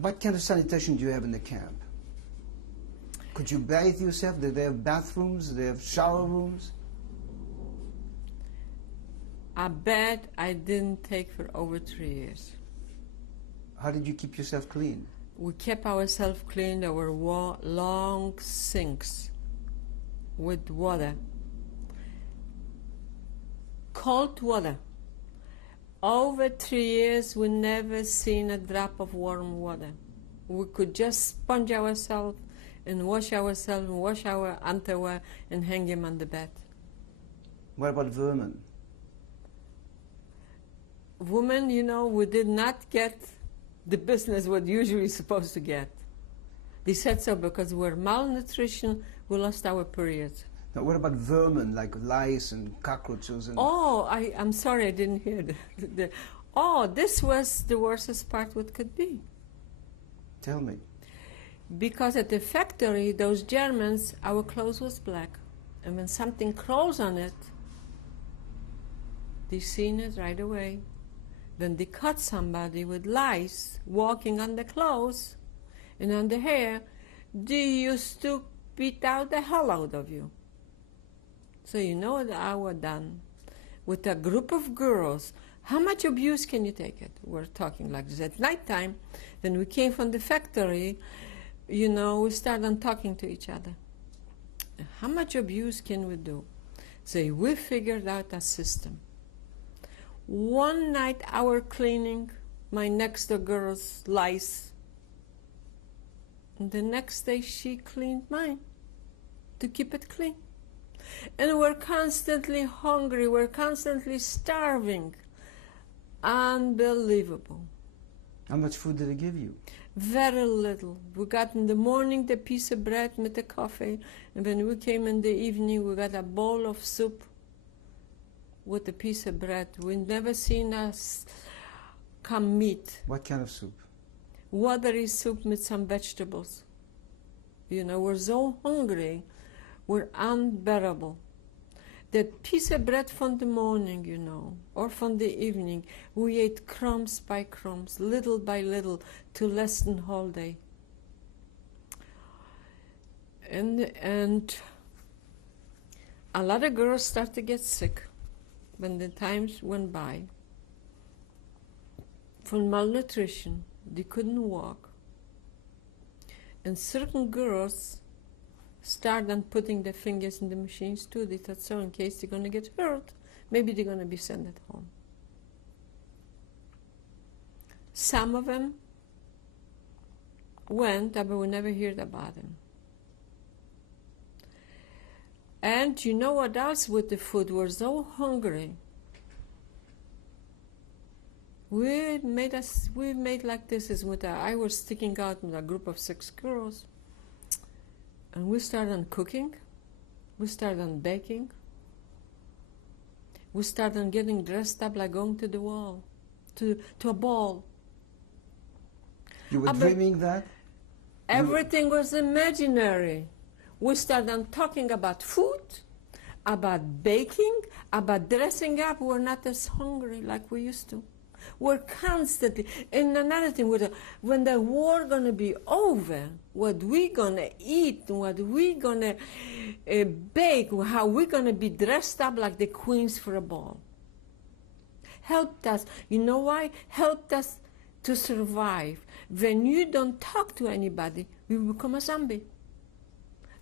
What kind of sanitation do you have in the camp? Could you bathe yourself? Did they have bathrooms? Did they have shower rooms? A bath I didn't take for over 3 years. How did you keep yourself clean? We kept ourselves clean. There were long sinks with water. Cold water. Over 3 years, we never seen a drop of warm water. We could just sponge ourselves and wash ourselves and wash our underwear and hang him on the bed. What about vermin? Women, you know, we did not get the business what usually supposed to get. They said so because we're malnutrition, we lost our periods. Now, what about vermin, like lice and cockroaches? And Oh, I'm sorry, I didn't hear oh, this was the worstest part what could be. Tell me. Because at the factory, those Germans, our clothes was black. And when something crawls on it, they seen it right away. When they caught somebody with lice walking on the clothes and on the hair, they used to beat out the hell out of you. So you know what I was done with a group of girls. How much abuse can you take it? We're talking like this. At nighttime, when we came from the factory, you know, we started talking to each other. How much abuse can we do? So we figured out a system. One night our cleaning, my next door girl's lice. And the next day she cleaned mine to keep it clean. And we're constantly hungry, we're constantly starving. Unbelievable. How much food did they give you? Very little. We got in the morning the piece of bread with the coffee, and when we came in the evening we got a bowl of soup with a piece of bread. We never seen us come meat. What kind of soup? Watery soup with some vegetables. You know, we're so hungry, we're unbearable. That piece of bread from the morning, you know, or from the evening, we ate crumbs by crumbs, little by little, to lessen the whole day. And a lot of girls start to get sick when the times went by. From malnutrition, they couldn't walk. And certain girls started putting their fingers in the machines too. They thought, so in case they're going to get hurt, maybe they're going to be sent at home. Some of them went, but we never heard about them. And you know what else with the food? We're so hungry. We made like this. Is with I was sticking out with a group of 6 girls. And we started cooking, we started baking, we started getting dressed up like going to the wall, to a ball. You were dreaming that? Everything was imaginary. We started talking about food, about baking, about dressing up. We're not as hungry like we used to. We're constantly, and another thing, when the war gonna be over, what we gonna eat, what we gonna bake, how we gonna be dressed up like the queens for a ball. Helped us, you know why? Helped us to survive. When you don't talk to anybody, we become a zombie.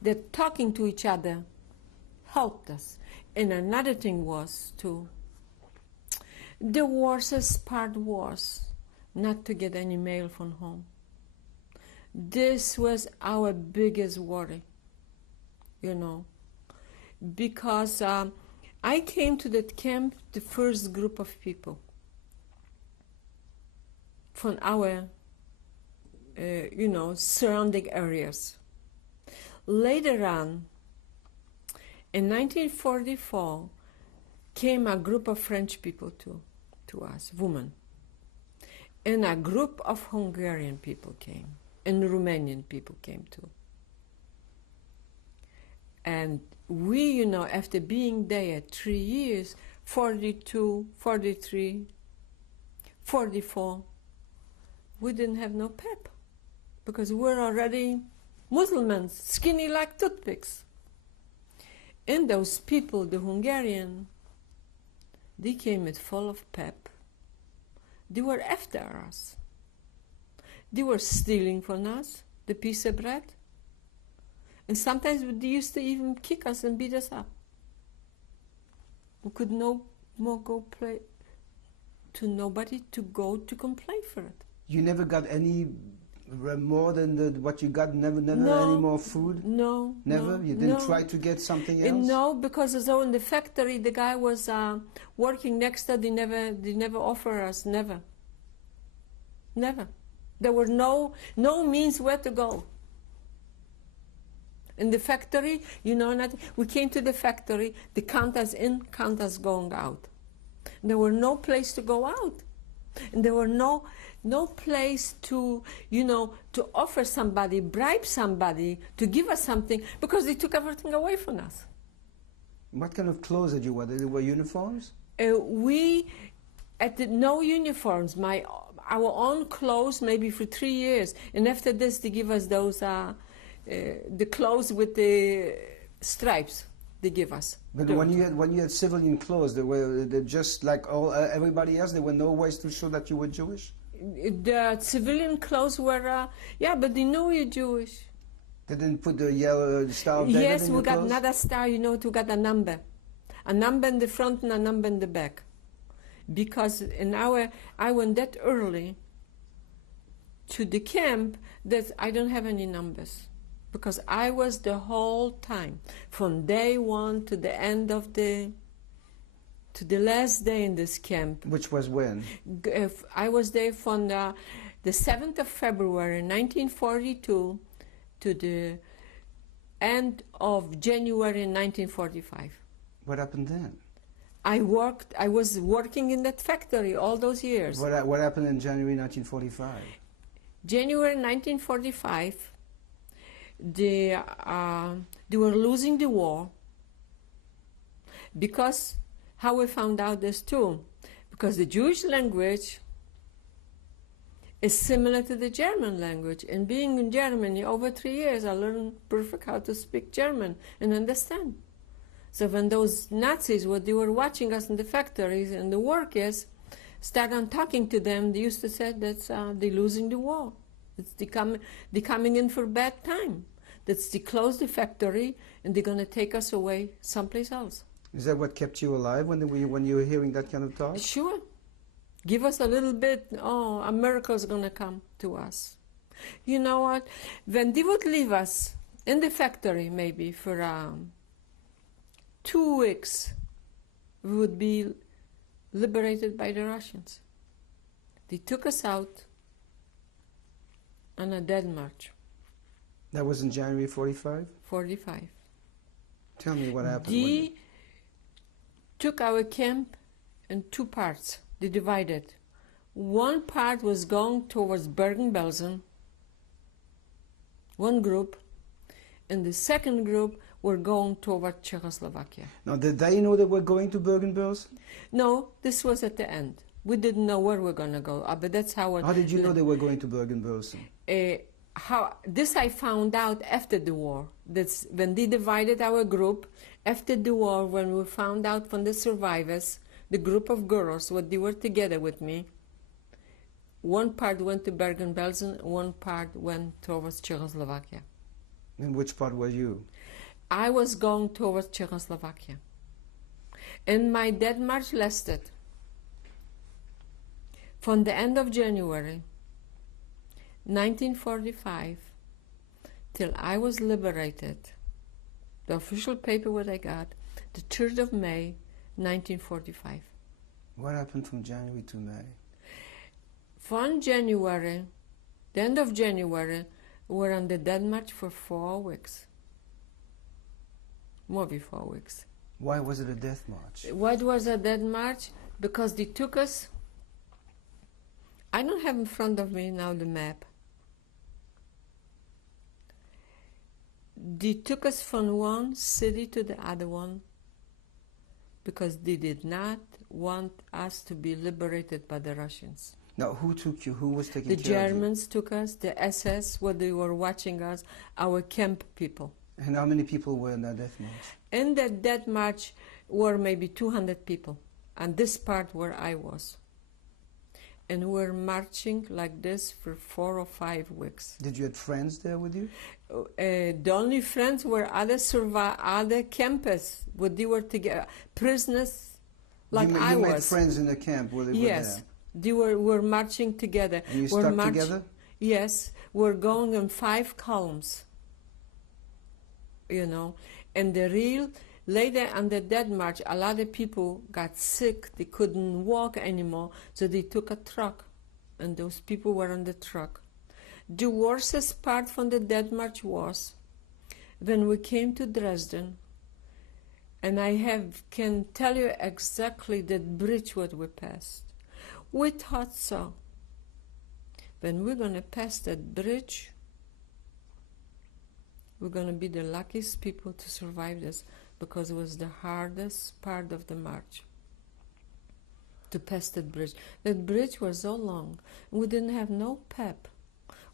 That talking to each other helped us. And another thing was too, the worst part was not to get any mail from home. This was our biggest worry, you know, because I came to that camp, the first group of people from our, you know, surrounding areas. Later on, in 1944, came a group of French people to us, women. And a group of Hungarian people came, and Romanian people came too. And we, you know, after being there 3 years, 42, 43, 44, we didn't have no pep. because we're already Muslims, skinny like toothpicks. And those people, the Hungarian, they came it full of pep. They were after us. They were stealing from us the piece of bread. And sometimes they used to even kick us and beat us up. We could no more go play to nobody to go to complain for it. You never got any more than what you got? Never No. any more food? No. Never? No, You didn't no. try to get something else? No, because as though in the factory the guy was working next door, they never offer us, never. There were no means where to go. In the factory, we came to the factory, they count us in, count us going out. There were no place to go out. And there were no place to offer somebody, bribe somebody, to give us something, because they took everything away from us. What kind of clothes did you wear? Did they wear uniforms? No uniforms. Our own clothes, maybe for 3 years. And after this, they give us those, the clothes with the stripes. They give us. But when you had civilian clothes, they just like everybody else. There were no ways to show that you were Jewish. The civilian clothes were, but they knew you're Jewish. They didn't put the yellow star of David Yes, in we your got clothes? another star. We got a number in the front and a number in the back, because I went that early to the camp that I don't have any numbers. Because I was the whole time, from day one to the end of to the last day in this camp. Which was when? I was there from the 7th of February 1942 to the end of January 1945. What happened then? I was working in that factory all those years. What happened in January 1945? January 1945, they were losing the war, because how we found out this too, because the Jewish language is similar to the German language, and being in Germany over 3 years, I learned perfect how to speak German and understand. So when those Nazis, they were watching us in the factories and the workers, started talking to them, they used to say that they're losing the war. They're coming in for a bad time. That's they close the factory and they're going to take us away someplace else. Is that what kept you alive when you were hearing that kind of talk? Sure. Give us a little bit, a miracle's going to come to us. You know what? When they would leave us in the factory maybe for 2 weeks, we would be liberated by the Russians. They took us out on a dead march. That was in January 45? 45. Tell me what happened. They took our camp in 2 parts. They divided. One part was going towards Bergen-Belsen, one group, and the second group were going toward Czechoslovakia. Now, did they know they were going to Bergen-Belsen? No, this was at the end. We didn't know where we're going to go, but that's how... How did you know they were going to Bergen-Belsen? This I found out after the war. That's when they divided our group. After the war, when we found out from the survivors, the group of girls, what they were together with me, one part went to Bergen-Belsen, one part went towards Czechoslovakia. And which part were you? I was going towards Czechoslovakia. And my dead march lasted from the end of January 1945 till I was liberated. The official paper what I got, the 3rd of May 1945. What happened from January to May? From January, the end of January, we were on the dead march for 4 weeks. More than 4 weeks. Why was it a death march? What was a dead march? Because they took us... I don't have in front of me now the map. They took us from one city to the other one because they did not want us to be liberated by the Russians. Now, who took you? Who was taking The care of you? Germans took us, the SS, what they were watching us, our camp people. And how many people were in that death march? In that death march were maybe 200 people, and this part where I was. And we were marching like this for 4 or 5 weeks. Did you have friends there with you? The only friends were other campers, but they were together, prisoners like you I was. You made friends in the camp where they Yes, were there? they were marching together. And you stuck together? Yes, we're going in 5 columns, you know. And later on the death march, a lot of people got sick. They couldn't walk anymore, so they took a truck, and those people were on the truck. The worstest part from the death march was when we came to Dresden, and I can tell you exactly that bridge what we passed. We thought so. When we're going to pass that bridge, we're going to be the luckiest people to survive this, because it was the hardest part of the march to pass that bridge. That bridge was so long, and we didn't have no pep.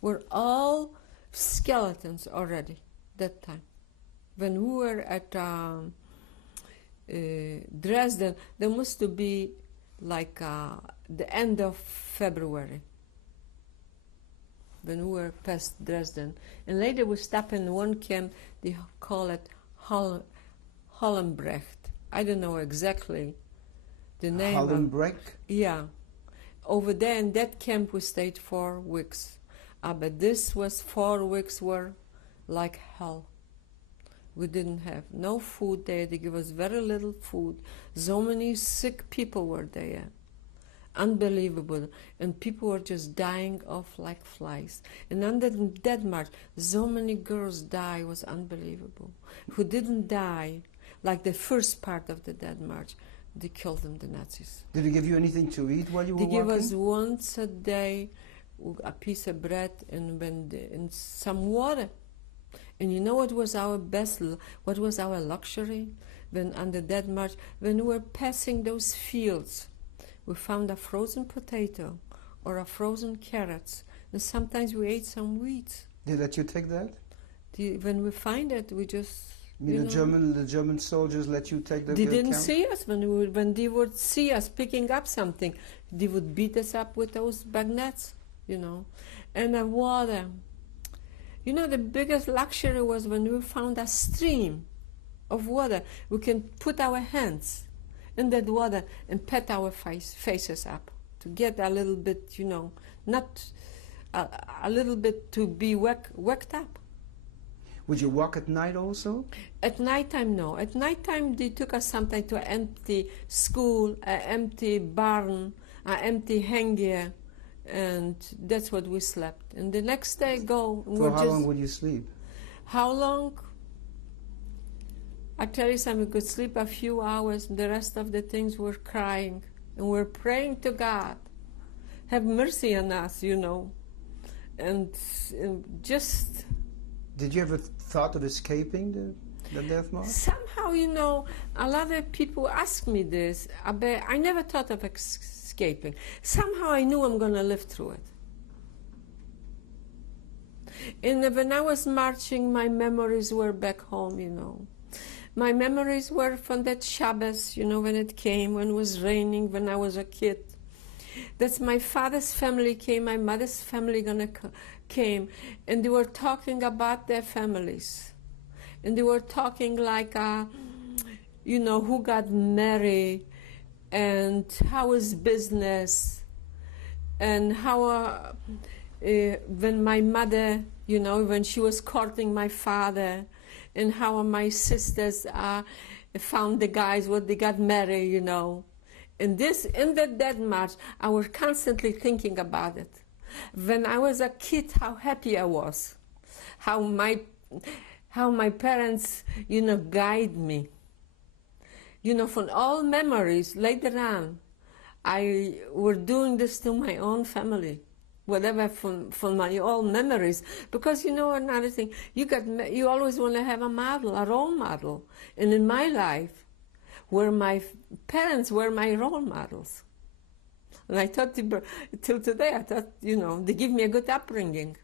We're all skeletons already that time. When we were at Dresden, there must be like the end of February when we were past Dresden. And later we stopped in one camp, they call it Hollenbrecht. I don't know exactly the name. Hollenbrecht? Yeah. Over there in that camp we stayed 4 weeks. But this was 4 weeks were like hell. We didn't have no food there. They gave us very little food. So many sick people were there. Unbelievable. And people were just dying off like flies. And under the death march, so many girls died. It was unbelievable. Who didn't die, like the first part of the death march, they killed them, the Nazis. Did they give you anything to eat while you were walking? They give us once a day a piece of bread and some water. And you know what was our what was our luxury? When on the death march, when we were passing those fields, we found a frozen potato or a frozen carrots, and sometimes we ate some wheat. They let you take that? When we find it, we just... The German soldiers let you take the They didn't see us. When they would see us picking up something, they would beat us up with those bayonets, you know. And the water. You know, the biggest luxury was when we found a stream of water. We can put our hands in that water and pat our faces up to get a little bit, you know, not a little bit to be worked up. Would you walk at night also? At nighttime, no. At nighttime, they took us sometimes to an empty school, an empty barn, an empty hangar, and that's what we slept. And the next day, go. For how long would you sleep? How long? I tell you something, we could sleep a few hours, and the rest of the things were crying, and we're praying to God, have mercy on us, you know, and just... Did you ever thought of escaping the death march? Somehow, you know, a lot of people ask me this, but I never thought of escaping. Somehow I knew I'm going to live through it. And when I was marching, my memories were back home, you know. My memories were from that Shabbos, you know, when it came, when it was raining, when I was a kid. That's my father's family came, my mother's family came, and they were talking about their families. And they were talking like, you know, who got married, and how is business, and how, when my mother, you know, when she was courting my father, and how my sisters found the guys when they got married, you know. And this, in that death march, I was constantly thinking about it. When I was a kid, how happy I was, how my parents, you know, guide me. You know, from all memories, later on, I were doing this to my own family, whatever from my own memories. Because, you know, another thing, you always want to have a model, a role model. And in my life, where my parents were my role models. And I thought, till today, I thought, they give me a good upbringing.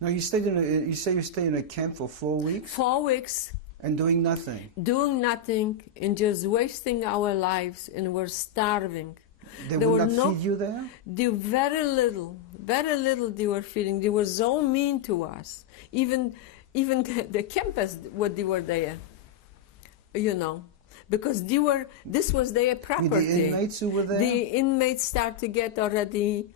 Now you stayed you say you stayed in a camp for 4 weeks? 4 weeks. And doing nothing? Doing nothing and just wasting our lives, and we're starving. They There would were not feed you there? Very little they were feeding. They were so mean to us. Even the campers, what they were there, because this was their property. The inmates who were there? The inmates start to get already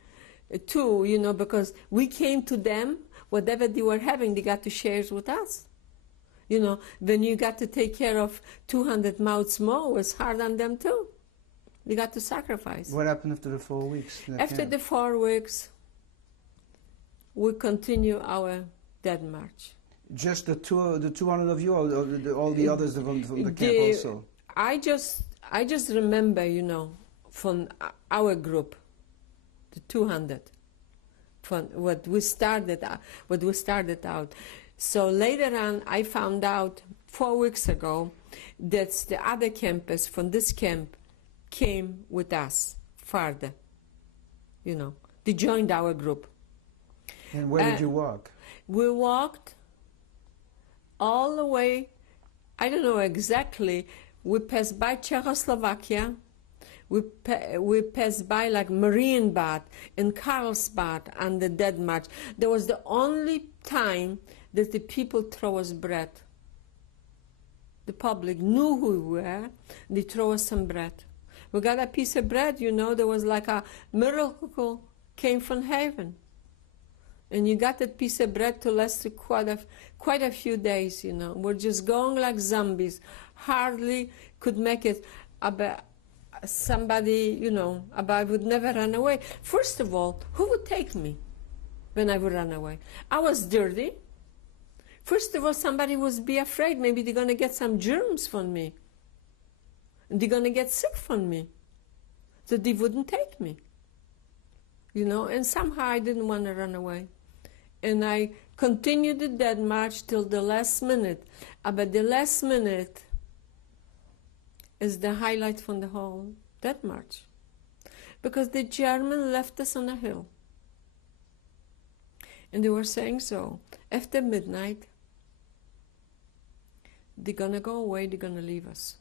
too, because we came to them, whatever they were having, they got to share it with us. When you got to take care of 200 mouths more, it was hard on them too. They got to sacrifice. What happened after the 4 weeks? After the 4 weeks, we continue our dead march. Just the 200 of you, or all the others from the camp also? I just remember, from our group, the 200, from what we started out. So later on, I found out 4 weeks ago that the other campers from this camp came with us farther. They joined our group. And where did you walk? We walked all the way, I don't know exactly, we passed by Czechoslovakia, we passed by like Marienbad and Karlsbad on the Dead March. That was the only time that the people throw us bread. The public knew who we were, they throw us some bread. We got a piece of bread, there was like a miracle came from heaven. And you got that piece of bread to last quite a few days, We're just going like zombies. Hardly could make it. About somebody, I would never run away. First of all, who would take me when I would run away? I was dirty. First of all, somebody would be afraid. Maybe they're going to get some germs from me. And they're going to get sick from me. So they wouldn't take me. And somehow I didn't want to run away. And I continued the dead march till the last minute. But the last minute is the highlight from the whole dead march. Because the Germans left us on a hill. And they were saying so. After midnight, they're going to go away, they're going to leave us.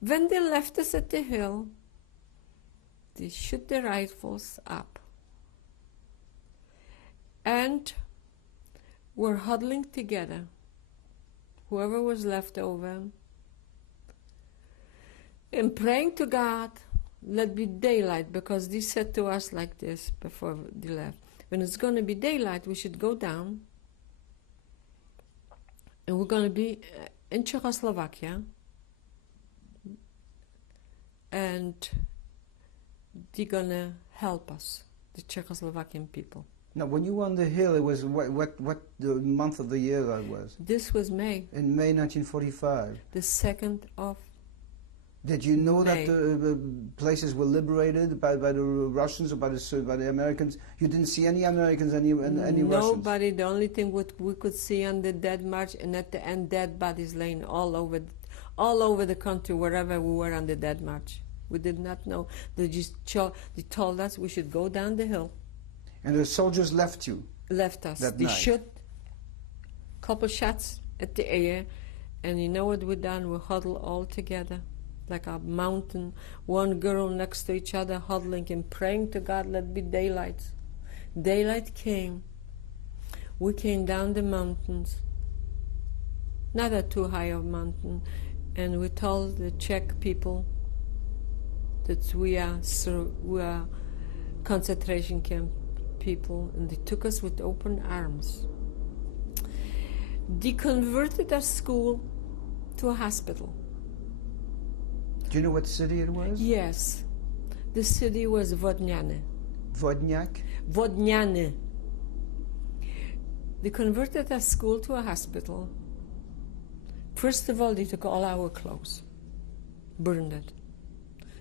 When they left us at the hill, they shoot their rifles up. And we're huddling together, whoever was left over, and praying to God, let be daylight, because they said to us like this before they left. When it's going to be daylight, we should go down, and we're going to be in Czechoslovakia, and they're going to help us, the Czechoslovakian people. Now, when you were on the hill, it was what the month of the year that was? This was May. In May 1945. The 2nd of Did you know May. that the places were liberated by the Russians or by the Americans? You didn't see any Americans, any Russians? Nobody. The only thing what we could see on the dead march, and at the end, dead bodies laying all over the country, wherever we were on the dead march. We did not know. They told us we should go down the hill. And the soldiers left you? Left us. That They night. shot a couple shots at the air, and you know what we done? We huddled all together like a mountain, one girl next to each other, huddling and praying to God, let be daylight. Daylight came. We came down the mountains, not a too high of mountain, and we told the Czech people that we are concentration camp people, and they took us with open arms. They converted our school to a hospital. Do you know what city it was? Yes. The city was Vodniane. Vodniak? Vodniane. They converted our school to a hospital. First of all, they took all our clothes, burned it.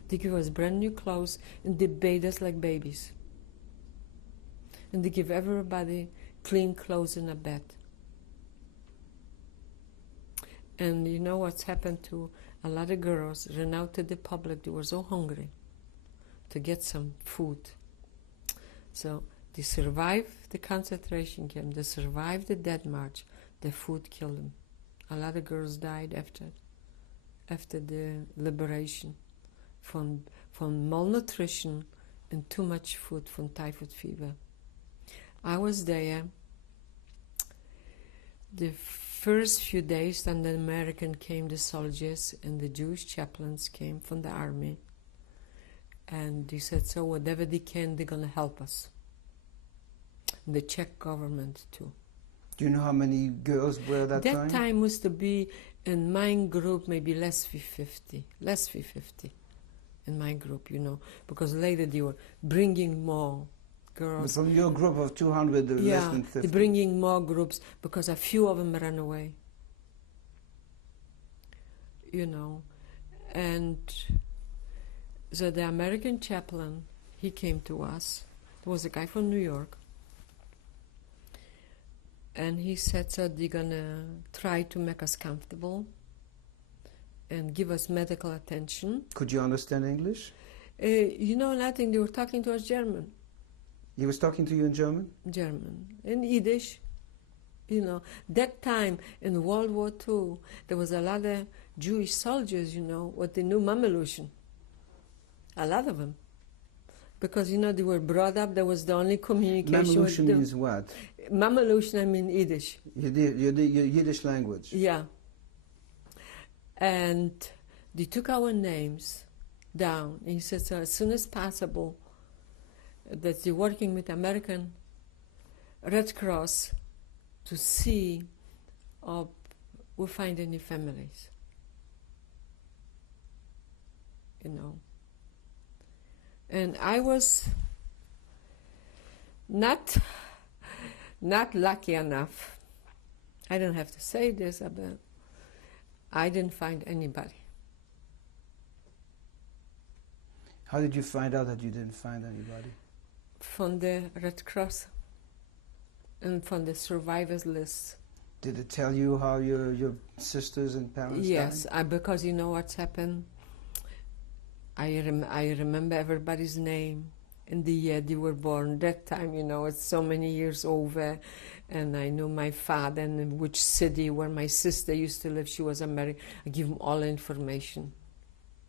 They gave us brand new clothes, and they bathed us like babies. And they give everybody clean clothes in a bed. And you know what's happened to a lot of girls ran out to the public. They were so hungry. to get some food. So they survived the concentration camp, they survived the Death March, the food killed them. A lot of girls died after the liberation from malnutrition and too much food from typhoid fever. I was there the first few days, and the American came, the soldiers and the Jewish chaplains came from the army, and they said, so whatever they can, they're going to help us. And the Czech government too. Do you know how many girls were that time? That time used to be, in my group, maybe less than 50 in my group, you know, because later they were bringing more girls. But from your group of 200, less than 50. They're bringing more groups because a few of them ran away, you know. And so the American chaplain, he came to us. There was a guy from New York. And he said, so they're going to try to make us comfortable and give us medical attention. Could you understand English? You know nothing. They were talking to us German. He was talking to you in German? German. In Yiddish. You know, that time in World War II, there was a lot of Jewish soldiers, you know, what they knew Mamelution. A lot of them. Because, you know, they were brought up, that was the only communication. Mamelution means what? Mamelution, I mean Yiddish. Your Yiddish language. Yeah. And they took our names down. And he said, so as soon as possible, that they're working with American Red Cross to see if we find any families. You know. And I was not lucky enough. I don't have to say this, but I didn't find anybody. How did you find out that you didn't find anybody? From the Red Cross and from the survivors list. Did it tell you how your sisters and parents died? Yes, because you know what's happened. I remember everybody's name and the year they were born. That time, you know, it's so many years over. And I knew my father and in which city where my sister used to live. She was American. I give them all information.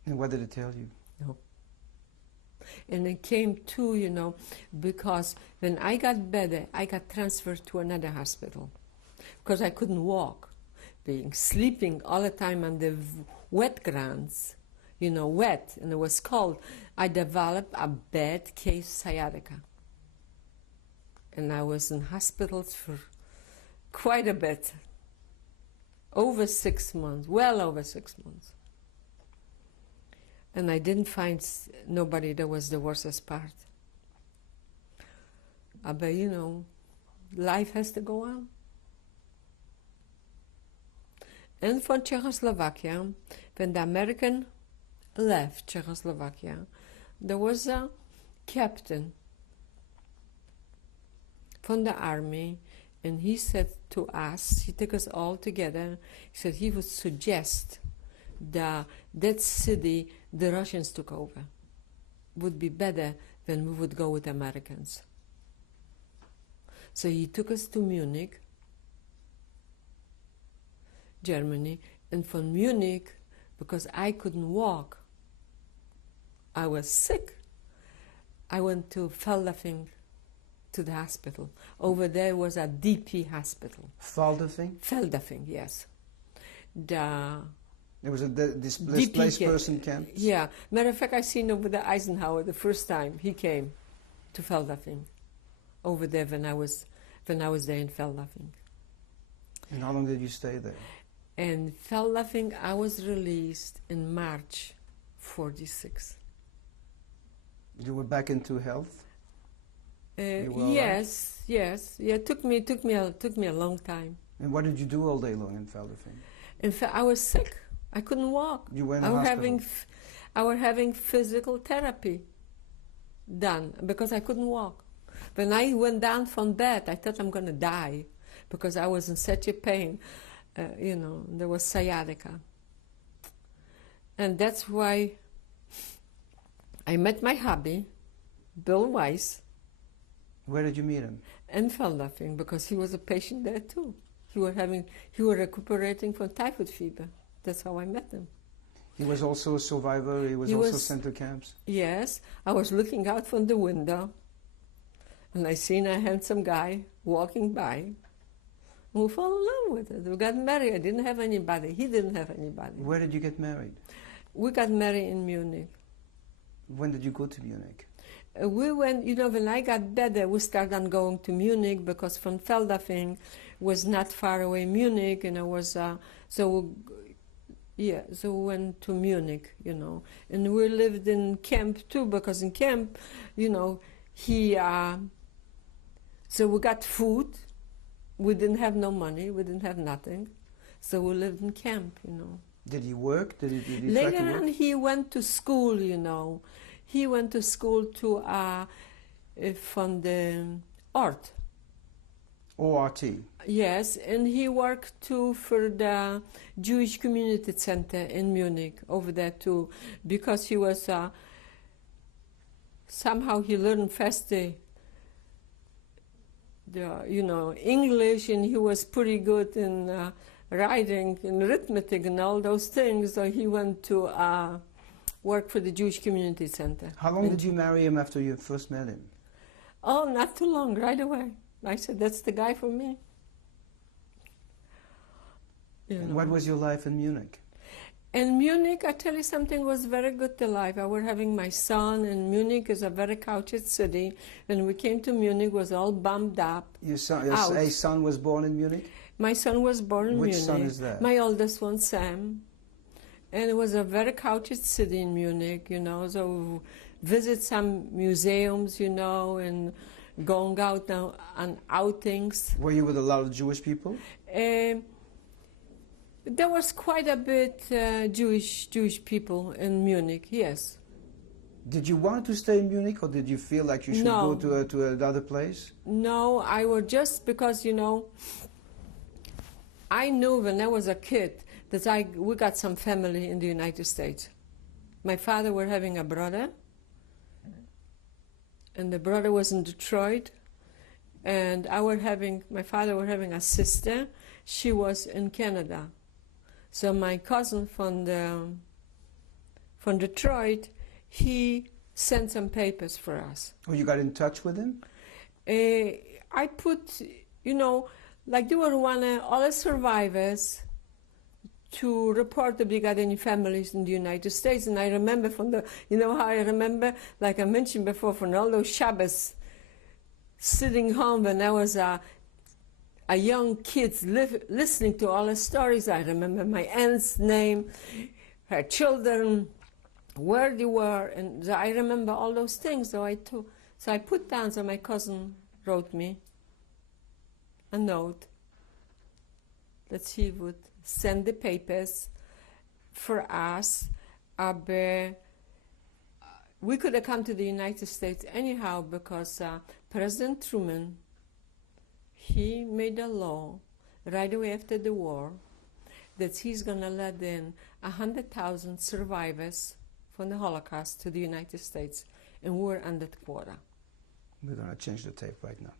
And what did it tell you? No. And it came too, you know, because when I got better, I got transferred to another hospital because I couldn't walk. Being sleeping all the time on the wet grounds, you know, wet, and it was cold, I developed a bad case sciatica. And I was in hospitals for quite a bit, over 6 months, well over 6 months. And I didn't find nobody. That was the worstest part. But you know, life has to go on. And from Czechoslovakia, when the American left Czechoslovakia, there was a captain from the army, and he said to us, he took us all together, he said he would suggest that city the Russians took over would be better than we would go with Americans. So he took us to Munich, Germany, and from Munich, because I couldn't walk, I was sick, I went to Feldafing, to the hospital. Over there was a DP hospital. Feldafing? Feldafing, yes. It was a displaced person camp? Yeah. Matter of fact, I seen over the Eisenhower the first time he came to Feldafing. Over there when I was there in Feldafing. And how long did you stay there? In Feldafing, I was released in March 46. You were back into health? Yes. Yeah, it took me a long time. And what did you do all day long in Feldafing? In fact, I was sick. I couldn't walk. You went to hospital? I was having physical therapy done because I couldn't walk. When I went down from bed, I thought I'm going to die because I was in such a pain. You know, there was sciatica. And that's why I met my hubby, Bill Weiss, Where did you meet him? in Feldafing, because he was a patient there too. He was recuperating from typhoid fever. That's how I met him. He was also a survivor. He also sent to camps. Yes, I was looking out from the window, and I seen a handsome guy walking by. We fell in love with it. We got married. I didn't have anybody. He didn't have anybody. Where did you get married? We got married in Munich. When did you go to Munich? We went, when I got better, we started going to Munich, because von Feldafing was not far away Munich, and so we went to Munich, and we lived in camp too, because in camp, so we got food. We didn't have no money. We didn't have nothing, so we lived in camp, Did he work? Did he Later try to work? on, he went to school, He went to school from the art. ORT. Yes, and he worked too for the Jewish Community Center in Munich, over there too, because he was, somehow he learned fast the English, and he was pretty good in writing and arithmetic and all those things, so he went to work for the Jewish Community Center. How long did you marry him after you first met him? Oh, not too long, right away. I said, that's the guy for me. And what was your life in Munich? In Munich, I tell you something, was very good to life. I was having my son, and Munich is a very cultured city. When we came to Munich, was all bummed up. Your son was born in Munich? My son was born in Munich. Which son is that? My oldest one, Sam. And it was a very cultured city in Munich, so visit some museums, and going out on outings. Were you with a lot of Jewish people? There was quite a bit Jewish people in Munich, yes. Did you want to stay in Munich, or did you feel like you should go to another place? No, I was just because, I knew when I was a kid that we got some family in the United States. My father were having a brother, and the brother was in Detroit, and my father were having a sister. She was in Canada. So my cousin from Detroit, he sent some papers for us. Oh, you got in touch with him? I put, like they were all the survivors to report if they got any families in the United States. And I remember like I mentioned before, from all those Shabbos, sitting home when I was a young kid listening to all the stories. I remember my aunt's name, her children, where they were, and I remember all those things. So I put down, so my cousin wrote me a note that he would send the papers for us. We could have come to the United States anyhow, because President Truman, he made a law right away after the war that he's going to let in 100,000 survivors from the Holocaust to the United States, and we're under the quota. We're going to change the tape right now.